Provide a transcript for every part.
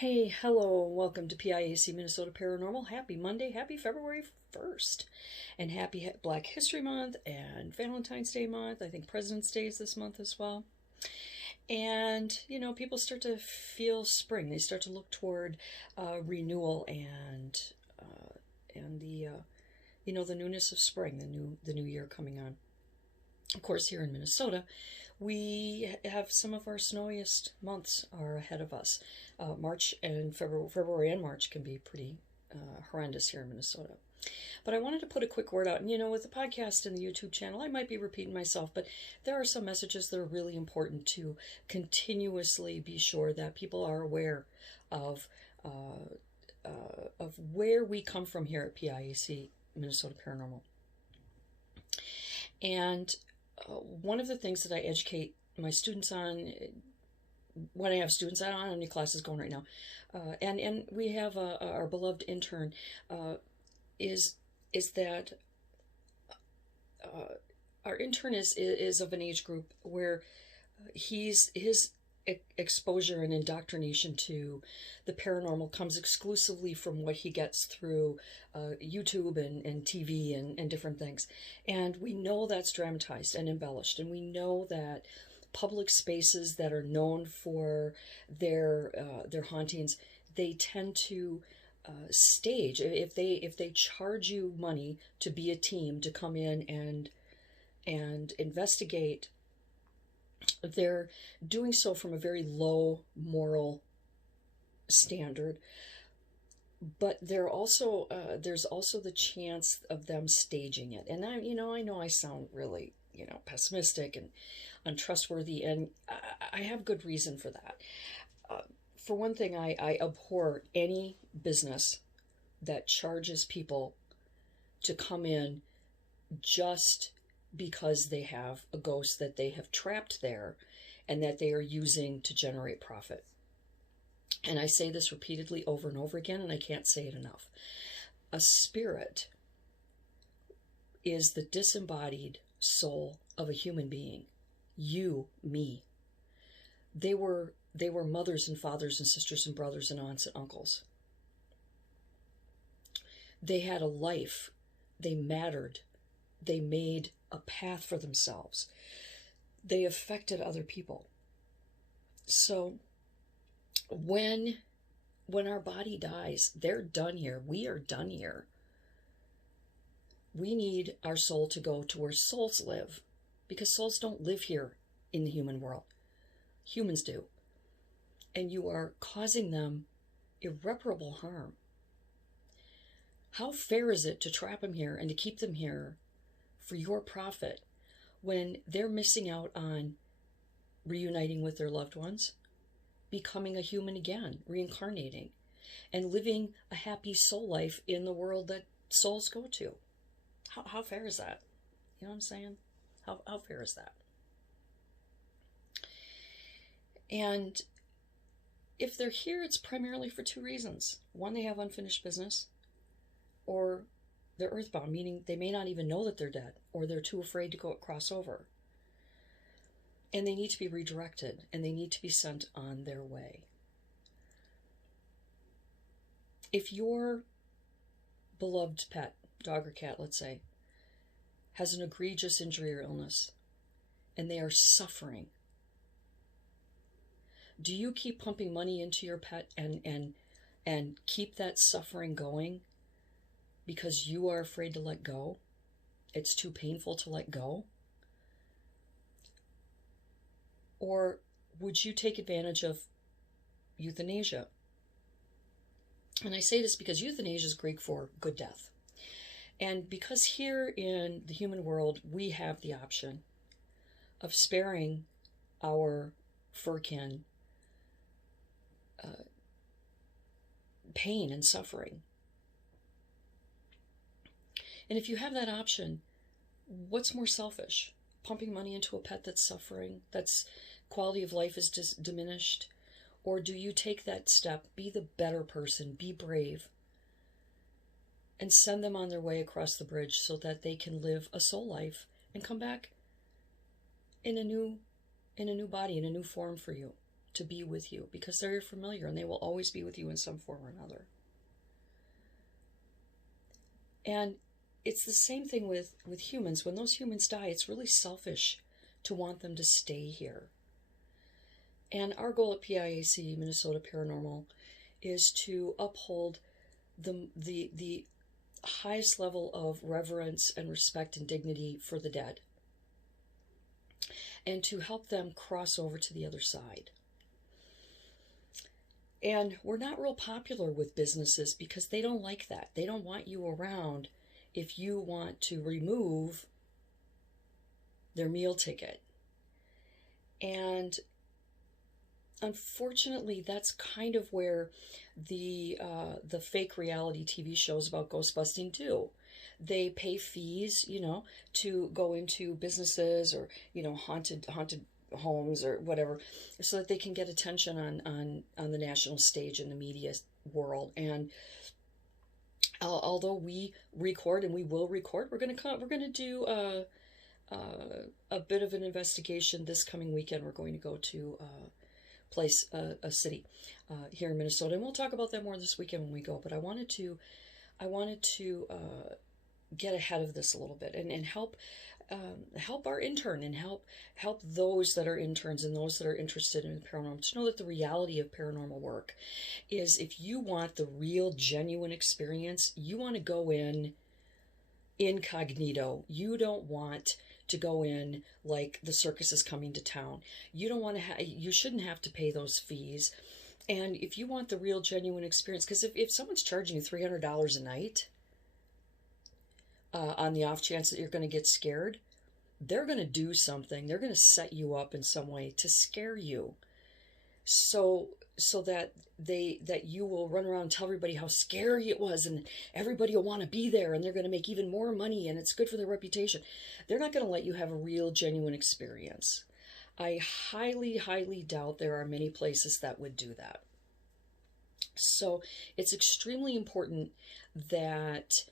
Hey, hello, welcome to PIAC Minnesota Paranormal. Happy Monday, happy February 1st, and happy Black History Month and Valentine's Day month. I think President's Day is this month as well. And, people start to feel spring. They start to look toward renewal and the newness of spring, the new year coming on. Of course, here in Minnesota, we have some of our snowiest months are ahead of us. March and February and March can be pretty horrendous here in Minnesota. But I wanted to put a quick word out. And, with the podcast and the YouTube channel, I might be repeating myself, but there are some messages that are really important to continuously be sure that people are aware of where we come from here at PIAC, Minnesota Paranormal. And one of the things that I educate my students on, when I have students, I don't have any classes going right now, and we have our beloved intern, is that our intern is of an age group where his exposure and indoctrination to the paranormal comes exclusively from what he gets through YouTube and TV and different things. And we know that's dramatized and embellished, and we know that public spaces that are known for their hauntings, they tend to stage, if they charge you money to be a team to come in and investigate, they're doing so from a very low moral standard. But there's also the chance of them staging it. And I know I sound really, pessimistic and untrustworthy, and I have good reason for that. For one thing, I abhor any business that charges people to come in just because they have a ghost that they have trapped there and that they are using to generate profit. And I say this repeatedly over and over again, and I can't say it enough. A spirit is the disembodied soul of a human being. You, me. They were mothers and fathers and sisters and brothers and aunts and uncles. They had a life. They mattered. They made a path for themselves. They affected other people. So when our body dies, they're done here. We are done here. We need our soul to go to where souls live, because souls don't live here in the human world. Humans do. And you are causing them irreparable harm. How fair is it to trap them here and to keep them here for your profit when they're missing out on reuniting with their loved ones, becoming a human again, reincarnating, and living a happy soul life in the world that souls go to? How fair is that? You know what I'm saying? How fair is that? And if they're here, it's primarily for two reasons. One, they have unfinished business, or they're earthbound, meaning they may not even know that they're dead, or they're too afraid to cross over. And they need to be redirected, and they need to be sent on their way. If your beloved pet, dog or cat, let's say, has an egregious injury or illness, and they are suffering, do you keep pumping money into your pet and keep that suffering going because you are afraid to let go? It's too painful to let go? Or would you take advantage of euthanasia? And I say this because euthanasia is Greek for good death. And because here in the human world, we have the option of sparing our furkin pain and suffering. And if you have that option, what's more selfish? Pumping money into a pet that's suffering, that's quality of life is diminished? Or do you take that step, be the better person, be brave, and send them on their way across the bridge so that they can live a soul life and come back in a new body, in a new form for you, to be with you because they're familiar and they will always be with you in some form or another. And it's the same thing with humans. When those humans die, it's really selfish to want them to stay here. And our goal at PIAC, Minnesota Paranormal, is to uphold the highest level of reverence and respect and dignity for the dead, and to help them cross over to the other side. And we're not real popular with businesses because they don't like that. They don't want you around if you want to remove their meal ticket. And unfortunately, that's kind of where the fake reality TV shows about ghost busting do. They pay fees, to go into businesses or, haunted homes or whatever, so that they can get attention on the national stage in the media world. And although we record and we will record, we're going to do a bit of an investigation this coming weekend. We're going to go to a city here in Minnesota, and we'll talk about that more this weekend when we go. But I wanted to get ahead of this a little bit and help our intern and help those that are interns and those that are interested in paranormal to know that the reality of paranormal work is, if you want the real genuine experience, you want to go in incognito. You don't want to go in like the circus is coming to town. You don't want to you shouldn't have to pay those fees. And if you want the real genuine experience, because if someone's charging you $300 a night, on the off chance that you're going to get scared, they're going to do something. They're going to set you up in some way to scare you, so that you will run around and tell everybody how scary it was, and everybody will want to be there, and they're going to make even more money, and it's good for their reputation. They're not going to let you have a real genuine experience. I highly, highly doubt there are many places that would do that. So it's extremely important that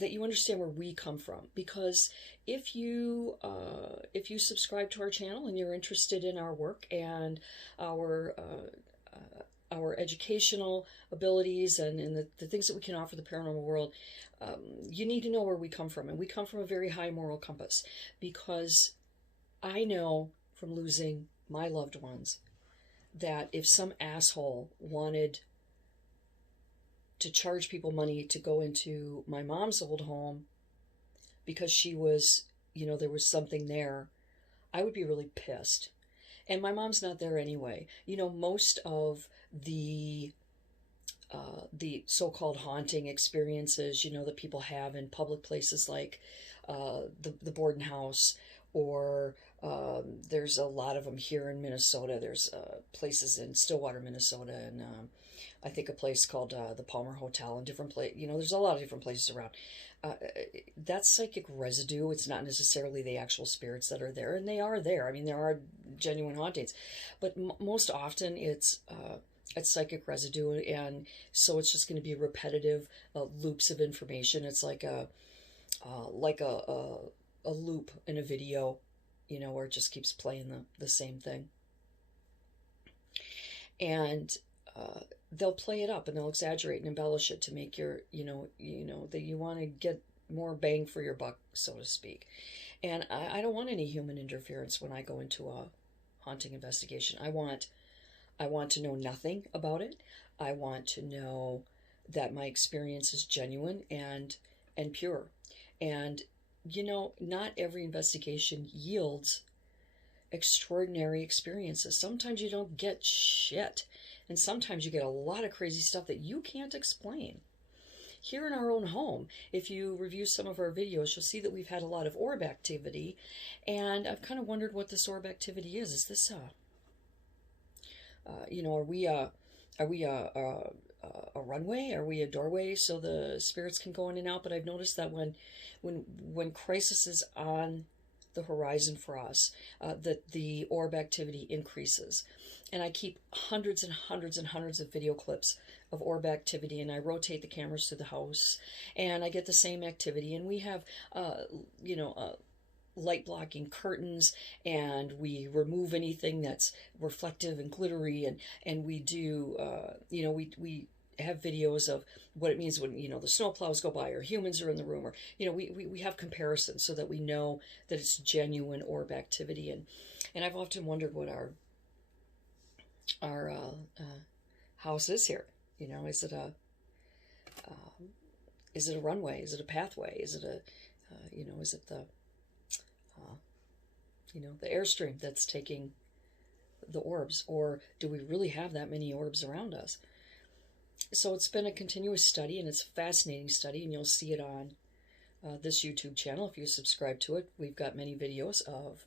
you understand where we come from, because if you subscribe to our channel and you're interested in our work and our educational abilities and the things that we can offer the paranormal world, you need to know where we come from. And we come from a very high moral compass, because I know from losing my loved ones that if some asshole wanted to charge people money to go into my mom's old home because she was, there was something there, I would be really pissed. And my mom's not there anyway. Most of the so-called haunting experiences, that people have in public places like the Borden House, or there's a lot of them here in Minnesota. There's places in Stillwater, Minnesota, and I think a place called the Palmer Hotel, and different place. There's a lot of different places around. That's psychic residue. It's not necessarily the actual spirits that are there, and they are there. I mean, there are genuine hauntings, but most often it's psychic residue, and so it's just going to be repetitive loops of information. It's like a loop in a video, where it just keeps playing the same thing. And they'll play it up and they'll exaggerate and embellish it to make your, that you want to get more bang for your buck, so to speak. And I don't want any human interference when I go into a haunting investigation. I want to know nothing about it. I want to know that my experience is genuine and pure. And not every investigation yields extraordinary experiences. Sometimes you don't get shit, and sometimes you get a lot of crazy stuff that you can't explain. Here in our own home, if you review some of our videos, you'll see that we've had a lot of orb activity, and I've kind of wondered what this orb activity is. Is this are we a runway? Are we a doorway so the spirits can go in and out? But I've noticed that when crisis is on the horizon for us, that the orb activity increases. And I keep hundreds and hundreds and hundreds of video clips of orb activity, and I rotate the cameras through the house, and I get the same activity. And we have, light blocking curtains, and we remove anything that's reflective and glittery, and we do we have videos of what it means when the snow plows go by or humans are in the room, or we have comparisons so that we know that it's genuine orb activity. And I've often wondered what our house is here. Is it a runway? Is it a pathway? Is it is it the airstream that's taking the orbs, or do we really have that many orbs around us? So it's been a continuous study, and it's a fascinating study, and you'll see it on this YouTube channel if you subscribe to it. We've got many videos of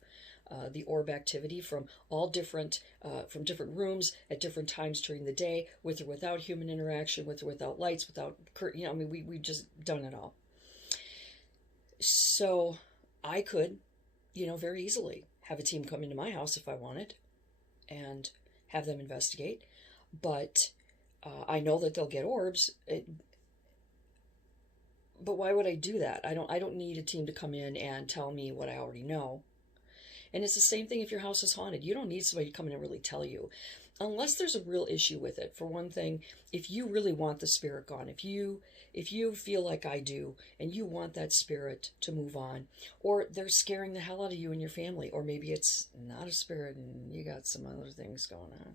the orb activity from all different rooms at different times during the day, with or without human interaction, with or without lights, without curtain. We've just done it all. So I could, very easily have a team come into my house if I wanted and have them investigate. But I know that they'll get orbs. But why would I do that? I don't need a team to come in and tell me what I already know. And it's the same thing if your house is haunted. You don't need somebody to come in and really tell you, unless there's a real issue with it. For one thing, if you really want the spirit gone, if you feel like I do, and you want that spirit to move on, or they're scaring the hell out of you and your family, or maybe it's not a spirit and you got some other things going on.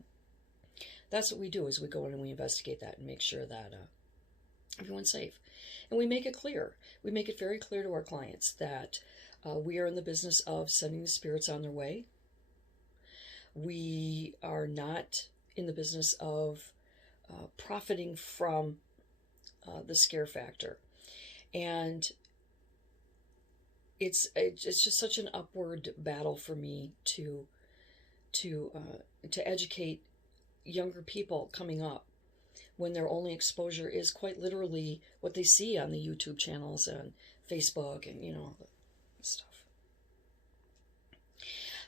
That's what we do, is we go in and we investigate that and make sure that everyone's safe. And we make it clear. We make it very clear to our clients that we are in the business of sending the spirits on their way. We are not in the business of profiting from the scare factor. And it's just such an upward battle for me to educate younger people coming up, when their only exposure is quite literally what they see on the YouTube channels and Facebook and stuff.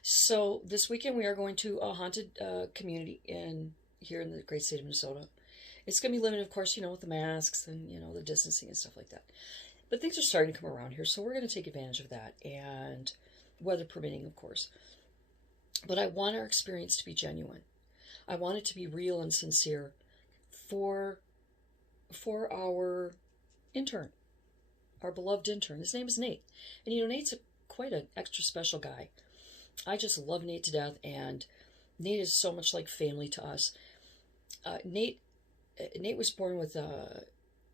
So this weekend we are going to a haunted community here in the great state of Minnesota. It's going to be limited, of course, with the masks and the distancing and stuff like that. But things are starting to come around here, so we're going to take advantage of that, and weather permitting, of course. But I want our experience to be genuine. I want it to be real and sincere for our intern, our beloved intern. His name is Nate. And Nate's quite an extra special guy. I just love Nate to death, and Nate is so much like family to us. Nate was born with an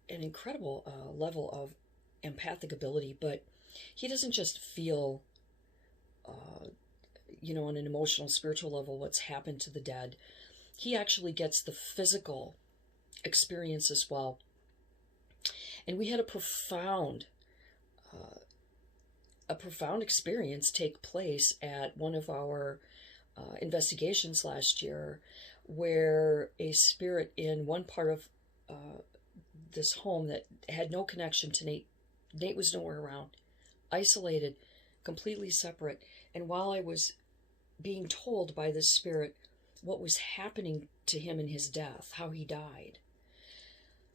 incredible level of empathic ability, but he doesn't just feel, on an emotional, spiritual level, what's happened to the dead. He actually gets the physical experience as well. And we had a profound experience take place at one of our investigations last year, where a spirit in one part of this home that had no connection to Nate was nowhere around, isolated, completely separate. And while I was being told by this spirit what was happening to him in his death, how he died,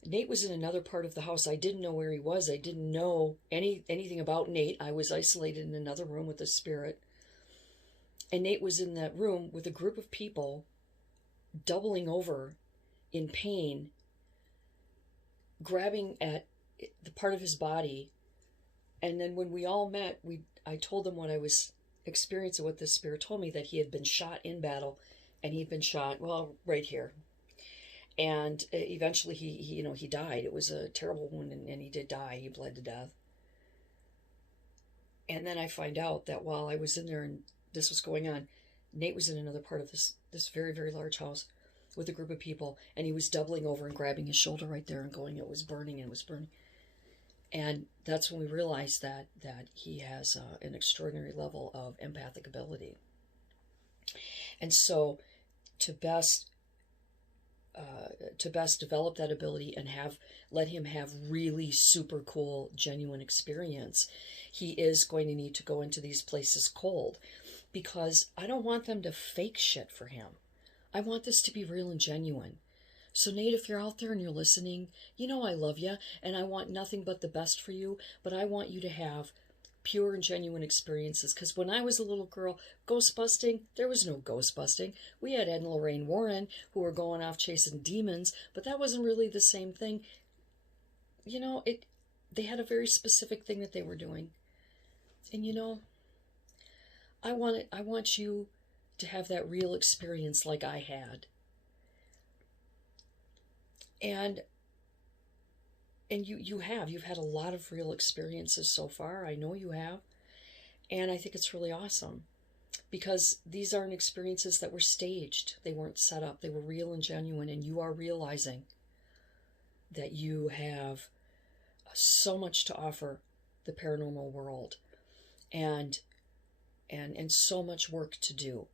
Nate was in another part of the house. I didn't know where he was. I didn't know anything about Nate. I was isolated in another room with a spirit. And Nate was in that room with a group of people, doubling over in pain, grabbing at the part of his body. And then when we all met, I told them what I was experiencing, what this spirit told me, that he had been shot in battle, and he'd been shot, right here. And eventually he died. It was a terrible wound, and he did die. He bled to death. And then I find out that while I was in there and this was going on, Nate was in another part of this very, very large house with a group of people, and he was doubling over and grabbing his shoulder right there and going, it was burning, and it was burning. And that's when we realized that he has an extraordinary level of empathic ability. And so to best develop that ability and let him have really super cool, genuine experience, he is going to need to go into these places cold, because I don't want them to fake shit for him. I want this to be real and genuine. So Nate, if you're out there and you're listening, I love you, and I want nothing but the best for you, but I want you to have pure and genuine experiences. Because when I was a little girl, ghost busting, there was no ghost busting. We had Ed and Lorraine Warren who were going off chasing demons, but that wasn't really the same thing. You know, they had a very specific thing that they were doing. And you know, I want you to have that real experience like I had. And you've had a lot of real experiences so far. I know you have. And I think it's really awesome because these aren't experiences that were staged. They weren't set up. They were real and genuine. And you are realizing that you have so much to offer the paranormal world and so much work to do.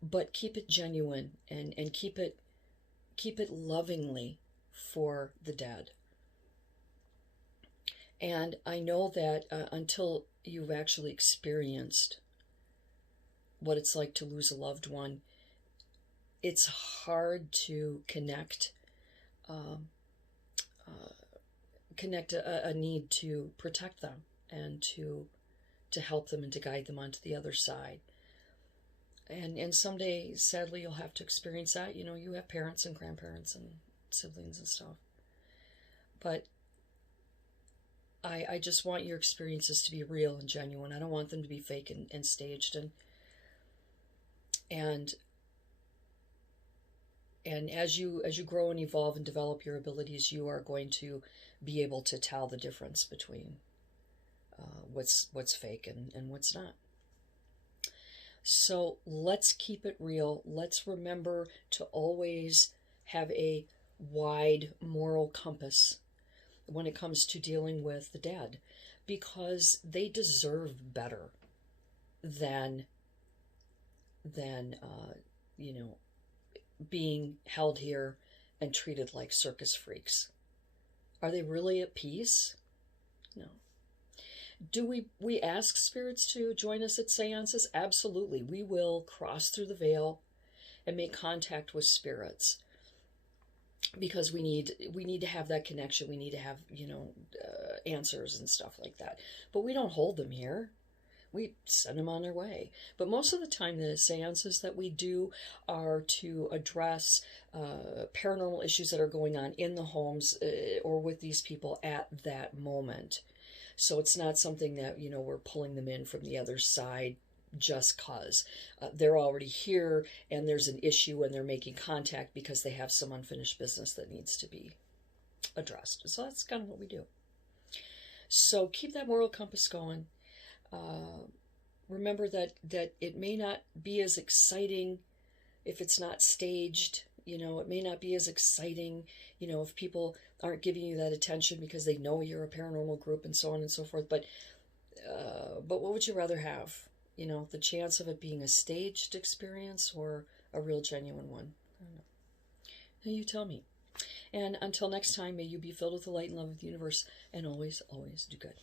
But keep it genuine and keep it lovingly for the dead. And I know that until you've actually experienced what it's like to lose a loved one, it's hard to connect a need to protect them and to help them and to guide them onto the other side. And someday, sadly, you'll have to experience that. You know, you have parents and grandparents and siblings and stuff. But I just want your experiences to be real and genuine. I don't want them to be fake and staged. And as you grow and evolve and develop your abilities, you are going to be able to tell the difference between what's fake and what's not. So let's keep it real. Let's remember to always have a wide moral compass when it comes to dealing with the dead, because they deserve better than you know, being held here and treated like circus freaks. Are they really at peace? No. Do we ask spirits to join us at seances? Absolutely. We will cross through the veil and make contact with spirits because we need to have that connection. We need to have, you know, answers and stuff like that. But we don't hold them here. We send them on their way. But most of the time, the seances that we do are to address paranormal issues that are going on in the homes or with these people at that moment. So it's not something that, you know, we're pulling them in from the other side just because they're already here and there's an issue and they're making contact because they have some unfinished business that needs to be addressed. So that's kind of what we do. So keep that moral compass going. Remember that it may not be as exciting if it's not staged. You know, it may not be as exciting, you know, if people aren't giving you that attention because they know you're a paranormal group and so on and so forth. But what would you rather have? You know, the chance of it being a staged experience or a real genuine one? I don't know. Now you tell me. And until next time, may you be filled with the light and love of the universe and always, always do good.